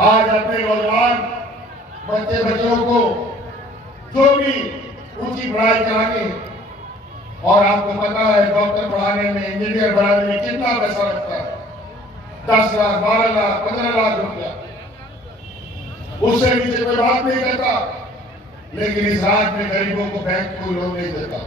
आज अपने नौजवान बच्चों को जो भी ऊंची पढ़ाई करानी है, और आपको पता है डॉक्टर पढ़ाने में, इंजीनियर बनाने में कितना पैसा लगता है, 10 लाख, 12 लाख, 15 लाख रुपया। उससे नीचे कोई बात नहीं करता, लेकिन इस राज्य में गरीबों को बैंक कोई लोन नहीं देता।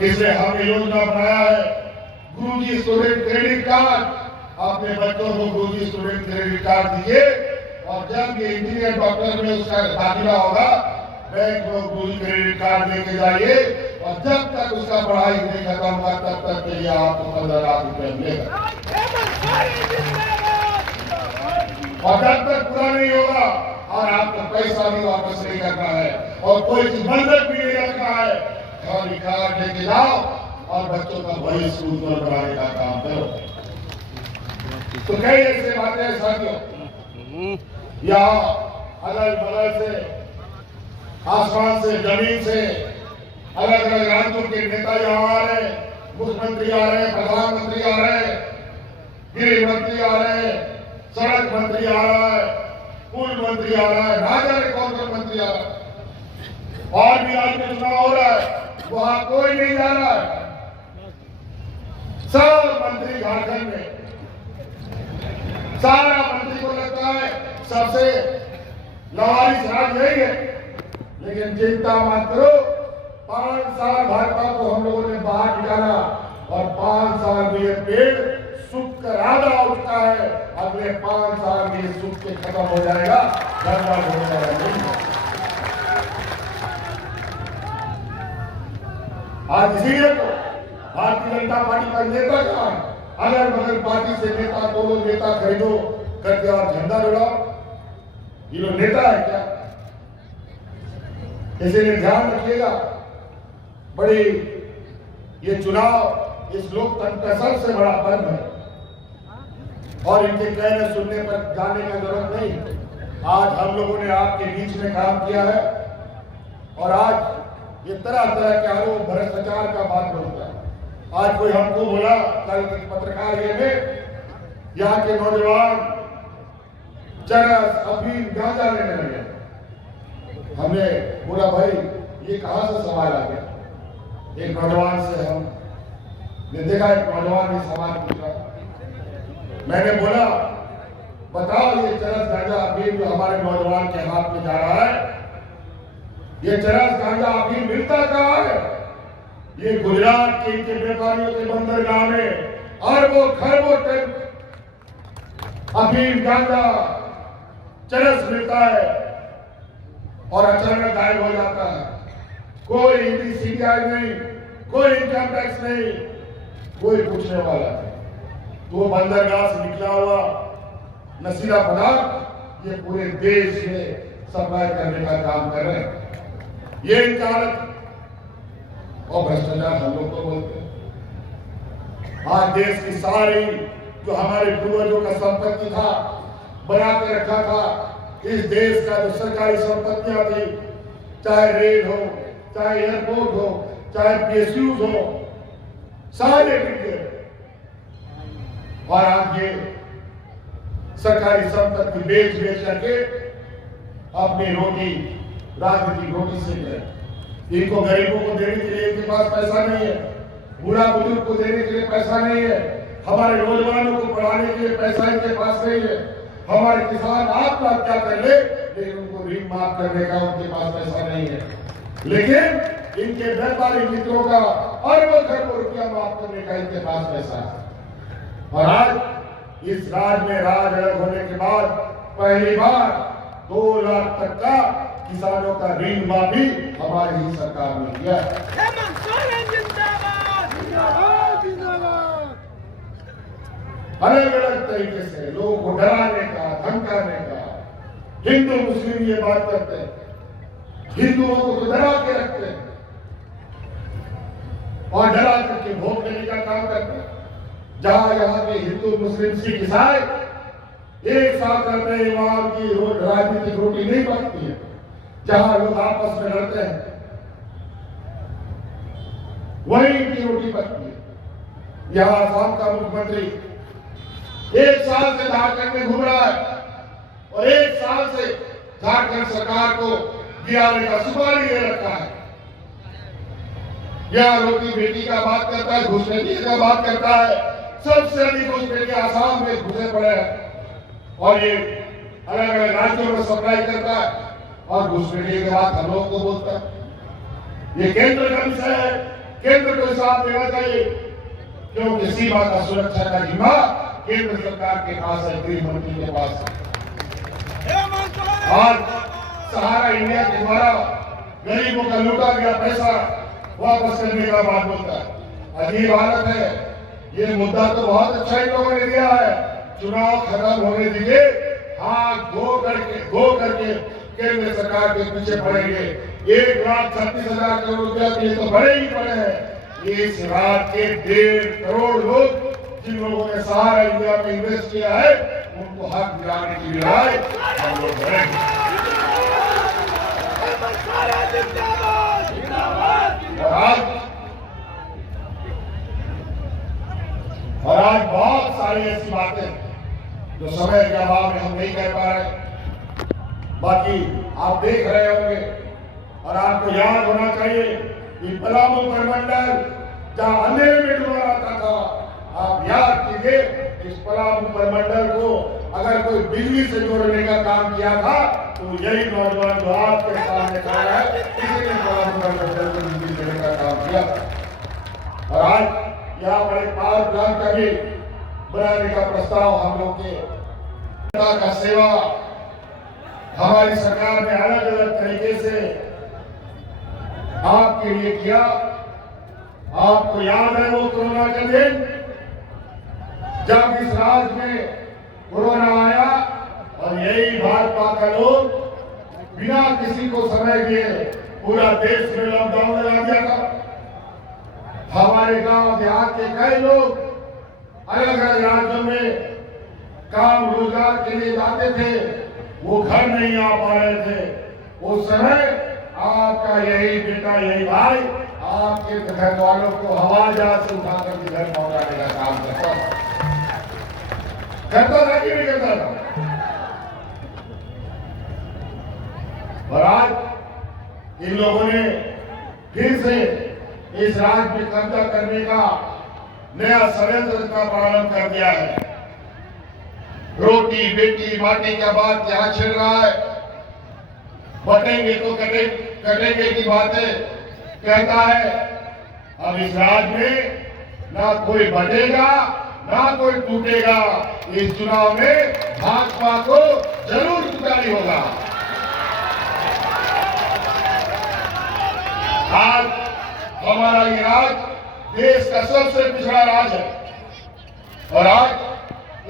इसलिए हमने योजना बनाया है गुरुजी स्टूडेंट क्रेडिट कार्ड। अपने बच्चों को गुरुजी स्टूडेंट क्रेडिट कार्ड दिए, और जब ये इंजीनियर डॉक्टर में उसका दाखिला होगा, बैंक को गुरुजी क्रेडिट कार्ड लेके जाइए, और जब तक उसका पढ़ाई नहीं खत्म होगा तब तक के लिए आपको 15 लाख रुपए मिलेगा। और जब तक पूरा नहीं होगा और आपको पैसा भी वापस नहीं करना है और कोई बंधक भी नहीं रखना है, खाली कार्ड लेके जाओ और बच्चों का वही स्कूल पर बनाने का काम करो। तो कई ऐसे बातें हैं साथियों, यहाँ अलग बगल से, आसमान से, जमीन से अलग अलग राज्यों के नेता यहाँ आ रहे हैं, मुख्यमंत्री आ रहे हैं, प्रधानमंत्री आ रहे हैं, गृह मंत्री आ रहे हैं, सड़क मंत्री आ रहा है, पुल मंत्री आ रहा है, ना जाने कौन सा मंत्री आ रहा है। और भी आज में चुनाव हो रहा है, वहां कोई नहीं जा रहा है। सब मंत्री झारखंड में, सारा मंत्री को लगता है सबसे लवारिस राज्य यही है। लेकिन चिंता मत करो, 5 साल भाजपा को हम लोगों ने बाहर निकाला, और 5 साल में ये पेड़ सूख कर आधा उठता है। अगले 5 साल में ये सूख के खत्म हो जाएगा, गंगा हो जाएगा। आज इसीलिए तो भारतीय जनता पार्टी का नेता कहाँ है? अगर बगल पार्टी से नेता, 2 नेता खरीदो करके और झंडा उड़ाओ, ये लोग नेता है क्या? इसलिए ध्यान रखिएगा, बड़ी ये चुनाव इस लोकतंत्र का सबसे बड़ा पर्व है, और इनके कहने सुनने पर जाने का जरूरत नहीं। आज हम लोगों ने आपके बीच में काम किया है, और आज ये तरह तरह के आरोप, भ्रष्टाचार का बात बोलता है। आज कोई हमको बोला, कल पत्रकार ये में यहाँ के नौजवान चरस, अफीम, गांजा लेने लगे। हमने बोला भाई ये कहां से सवाल आ गया? एक नौजवान से हमने देखा, एक नौजवान ने सवाल पूछा। मैंने बोला बताओ ये चरस, गांजा, अफीम जो हमारे नौजवान के हाथ में जा रहा है, ये चरस, गांजा, अफीम मिलता कहां है? ये गुजरात के इनके व्यापारियों के बंदरगाह में अरबों खरबों टन अफीम, गांजा, चरस मिलता है, और अचानक गायब हो जाता है। कोई ईडी, सीबीआई नहीं, कोई इनकम टैक्स नहीं, कोई पूछने वाला नहीं। तो बंदरगाह से निकला हुआ नशीला पदार्थ ये पूरे देश में सप्लाई करने का काम कर रहे हैं। ये इनका हालत, और भ्रष्टाचार हम लोग को बोलते हैं। आज देश की सारी जो हमारे पूर्वजों का संपत्ति था, बना के रखा था, इस देश का जो सरकारी संपत्तियां थी, चाहे रेल हो, चाहे एयरपोर्ट हो, चाहे पीएसयूज हो, सारे बिक गए। और आज ये सरकारी संपत्ति बेच करके अपनी रोटी, राजनीतिक रोटी से गए। इनको गरीबों को देने के लिए इनके पास पैसा नहीं है, बूढ़ा बुजुर्ग को देने के लिए पैसा नहीं है, हमारे नौजवानों को पढ़ाने के लिए पैसा इनके पास नहीं है, हमारे किसान आत्महत्या कर ले लेकिन उनको ऋण माफ करने का उनके पास पैसा नहीं है। लेकिन इनके व्यापारी मित्रों का अरबों खरबों रुपया माफ करने का इनके पास पैसा है। और आज इस राज्य में राज अलग होने के बाद पहली बार 2 लाख तक का किसानों का ऋण माफी हमारी ही सरकार ने किया। अलग अलग तरीके से लोगों को डराने का, धमकाने का, हिंदू मुस्लिम ये बात करते हैं, हिंदुओं को तो डरा के रखते हैं और डरा करके वोट लेने का काम करते हैं। जहां यहाँ के हिंदू, मुस्लिम, सिख, ईसाई एक साथ रहते हैं, वहां की राजनीतिक रोटी नहीं पकती है। जहां लोग आपस में लड़ते हैं वही इनकी रोटी पकती है। यहाँ आसाम का मुख्यमंत्री 1 साल से झारखंड में घूम रहा है, और 1 साल से झारखंड सरकार को गिराने का सुपारी दे रखा है। यह रोटी बेटी का बात करता है, घुसपैठी का बात करता है। सबसे अधिक घुसपैठी आसाम में घुसे पड़े हैं और ये अलग अलग राज्यों में सप्लाई करता है और घुसपैठी के बाद हम लोगों को बोलता है। ये केंद्र का विषय है, केंद्र को हिसाब देना चाहिए, क्योंकि सीमा का सुरक्षा का जिम्मा केंद्र सरकार के पास है, गृह मंत्री के पास है। आज सहारा इंडिया के द्वारा गरीबों का लूटा गया पैसा वापस करने का बात बोलता है। अजीब हालत है। ये मुद्दा तो बहुत अच्छा इन लोगों ने दिया है, चुनाव खत्म होने दीजिए, हाथ धो करके केंद्र सरकार के पीछे पड़ेंगे। 1,36,000 करोड़ रुपया के लिए तो बड़े ही पड़े हैं। इस राज्य के 1.5 करोड़ लोग जिन लोगों ने सहारा इंडिया में इन्वेस्ट किया है, उनको हक दिलाने की लड़ाई हम लोग करेंगे। और आज बहुत सारी ऐसी बातें जो समय के अभाव में हम नहीं कह पा रहे, बाकी आप देख रहे होंगे और आपको याद होना चाहिए कि पलामू प्रमंडल जहां अंधेरे में डूबा रहता था, आप याद कीजिए इस पलामू प्रमंडल को अगर कोई बिजली से जोड़ने का काम किया था तो यही नौजवान जो आपके सामने खड़ा है, इसी ने पलामू प्रमंडल को बिजली देने का काम किया। और आज यहाँ पर एक पावर प्लांट का भी बनाने का प्रस्ताव हम लोग के का सेवा हमारी सरकार ने अलग अलग तरीके से आपके लिए किया। आपको याद है वो कोरोना का दिन जब इस राज्य में कोरोना आया और यही भाजपा का लोग बिना किसी को समय दिए पूरा देश में लॉकडाउन लगा दिया था। हमारे गांव देहात के कई लोग अलग अलग राज्यों में काम रोजगार के लिए जाते थे, वो घर नहीं आ पा रहे थे। उस समय आपका यही बेटा, यही भाई आपके घर वालों को हवाई जहाज से उठाकर के घर पहुंचाने का काम करता था कि नहीं करता था? और आज इन लोगों ने फिर से इस राज्य में कब्जा करने का नया षड्यंत्र का प्रारंभ कर दिया है। रोटी बेटी बांटने का बात यहाँ छिड़ रहा है। बटेंगे तो कटेंगे की बातें कहता है। अब इस राज्य में ना कोई बटेगा ना कोई टूटेगा। इस चुनाव में भाजपा को जरूर चुकानी होगा। आज हमारा ये राज्य देश का सबसे पिछड़ा राज्य है और आज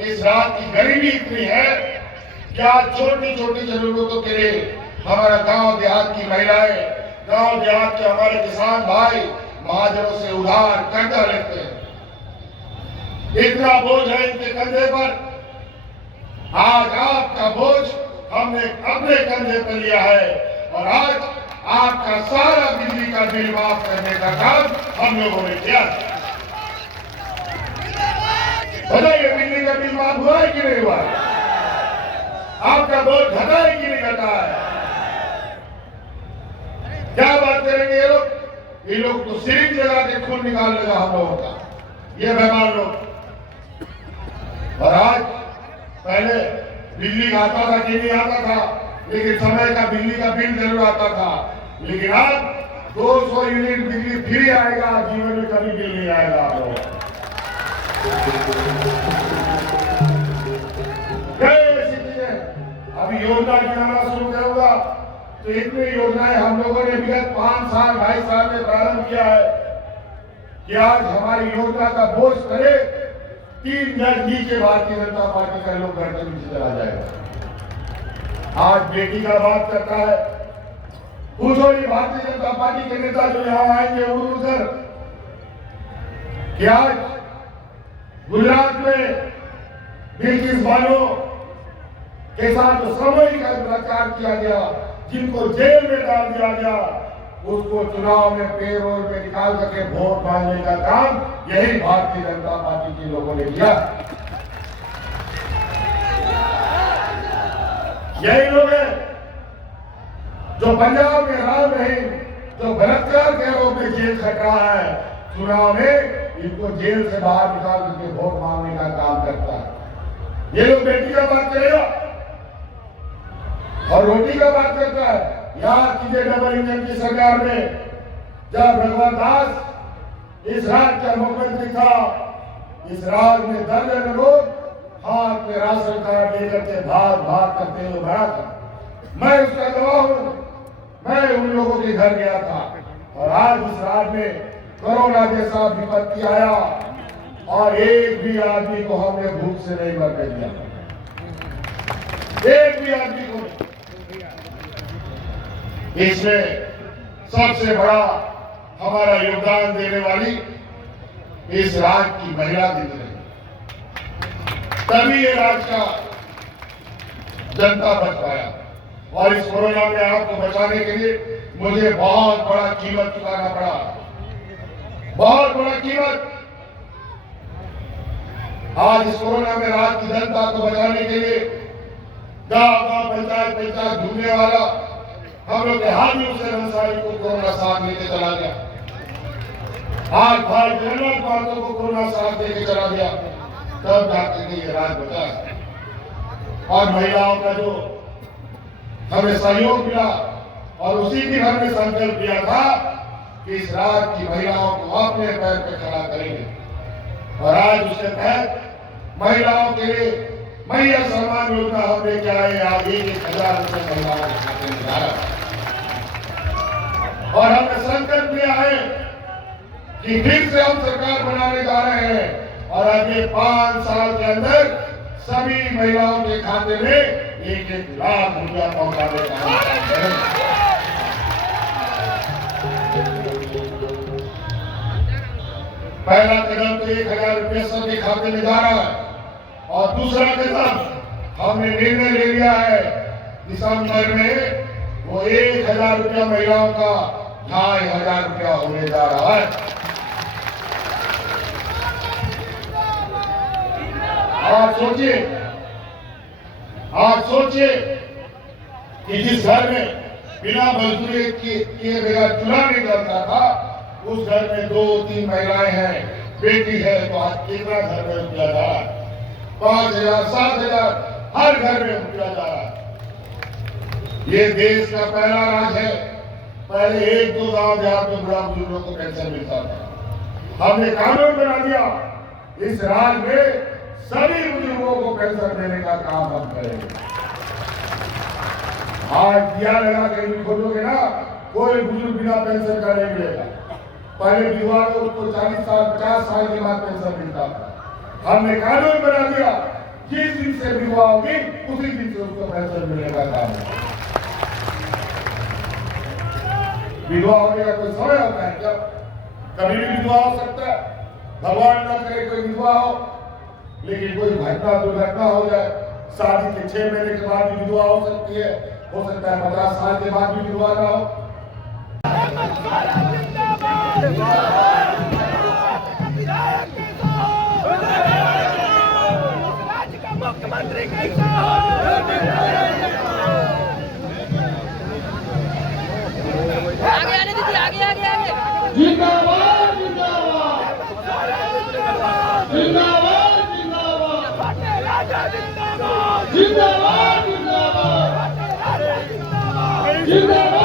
इस राज्य की गरीबी इतनी है कि आज छोटी छोटी जरूरतों के लिए हमारा गांव देहात की महिलाएं, गांव देहात के हमारे किसान भाई महाजनों से उधार कर्जा लेते हैं। इतना बोझ है इनके कंधे पर। आज आपका बोझ हमने अपने कंधे पर लिया है और आज आपका सारा बिजली का बिल माफ करने का काम हम लोगों ने किया। बताइए बिजली का बिल माफ हुआ है कि नहीं हुआ? आपका बोझ घटा है कि नहीं घटा है? क्या बात करेंगे ये लोग? ये लोग तो सिरिंज लगा के खून निकाल लेगा हम लोगों का, ये बेमान लोग। और आज पहले बिजली आता था कि नहीं आता था, लेकिन समय का बिजली का बिल जरूर आता था। लेकिन अब 200 यूनिट बिजली फ्री आएगा, जीवन में कभी बिल नहीं आएगा आप लोगों। ऐसी चीजें अभी योजना गिनाना शुरू करूंगा तो इतनी योजनाएं हम लोगों ने विगत 5 साल 2.5 साल में प्रारंभ किया है कि आज हमारी योजना का बोझ करे 3 जज नीचे भारतीय जनता पार्टी का लोग घर के नीचे चला जाएगा। आज बेटी का बात करता है, पूछो ये भारतीय जनता पार्टी के नेता जो यहां आएंगे उड़कर कि आज गुजरात में बिल्किस बानो के साथ जो सामूहिक बलात्कार किया गया, जिनको जेल में डाल दिया गया, उसको चुनाव में पेरोल में निकाल करके वोट मांगने का काम यही भारतीय जनता पार्टी के लोगों ने किया। यही लोग हैं जो पंजाब में राम रहीम जो बलात्कार के आरोप में जेल खट रहा है, चुनाव में इनको जेल से बाहर निकाल करके वोट मांगने का काम करता है। ये लोग बेटी का बात करेगा और रोटी का बात करता है। याद कीजिए डबल इंजन की सरकार में जब भगवान दास इस राज्य का मुख्यमंत्री था, इस राज्य में दर्जन लोग हाथ में राशन कार्ड लेकर के भाग करते हुए भरा था। मैं उसका गवाह हूं। मैं उन लोगों के घर गया था और आज इस राज्य में कोरोना जैसा विपत्ति आया और एक भी आदमी को हमने भूख से नहीं मरने दिया, एक भी आदमी को नहीं। इसमें सबसे बड़ा हमारा योगदान देने वाली इस राज्य की महिला दिख रही, तभी ये राज्य का जनता बच पाया। और इस कोरोना में आपको बचाने के लिए मुझे बहुत बड़ा कीमत चुकाना पड़ा, बहुत बड़ा कीमत। आज इस कोरोना में राज्य की जनता को बचाने के लिए गांव-गांव, पंचायत घूमने वाला हम लोग के हाथियों से अंसारी को कोरोना साथ लेके चला गया। आज भाई जनरल बातों को कोरोना साथ लेके चला गया, तब जाकर के ये राज्य बचा। और महिलाओं का जो हमें सहयोग मिला और उसी दिन हमने संकल्प लिया था कि इस राज्य की महिलाओं को अपने पैर पर खड़ा करेंगे। और आज उसके तहत महिलाओं के लिए मैया सम्मान योजना हमने क्या है, आज 1,000 रुपये महिलाओं के खाते में डाला। और हमने संकल्प लिया है कि फिर से हम सरकार बनाने जा रहे हैं और अगले 5 साल के अंदर सभी महिलाओं के खाते में 1-1 लाख रुपया पहुंचाने का काम करेंगे। पहला कदम तो 1,000 रुपये सबके खाते में जा रहा है और दूसरा कदम हमने निर्णय ले लिया है दिसंबर में वो 1,000 रुपया महिलाओं का 2,500 रुपया होने जा रहा है। आज सोचिए कि जिस घर में बिना मजदूरी किए बगैर चूल्हा नहीं जलता था, उस घर में 2-3 महिलाएं हैं, बेटी है, तो आज कितना घर में रुपया जा रहा है? 5,000, 7,000 हर घर में रुपया जा रहा है। ये देश का पहला राज्य है। पहले 1-2 गांव देहात में बुढ़ा बुजुर्गों को पेंशन मिलता था। हमने कानून बना दिया, इस राज्य में सभी बुजुर्गों को पेंशन देने का काम हम करेंगे। आज दिया लगा के भी खोलोगे ना, कोई बुजुर्ग बिना पेंशन का नहीं मिलेगा। पहले विधवा को 40 साल 50 साल के बाद पेंशन मिलता था। हमने कानून बना दिया, जिस दिन से विधवा होगी उसी दिन से उसको पेंशन मिलने का काम है। विधवा होने का कोई समय होता है क्या? कभी भी विधवा हो सकता है, भगवान न करे कोई विधवा हो, लेकिन कोई घटना दुर्घटना हो जाए, शादी के 6 महीने के बाद भी विधवा हो सकती है, हो सकता है 50 साल के बाद भी विधवा ना हो। मुख्यमंत्री आगे आने दीजिए, आगे आगे आगे। जिंदाबाद जिंदाबाद जिंदाबाद जिंदाबाद जिंदाबाद जिंदाबाद जिंदाबाद जिंदाबाद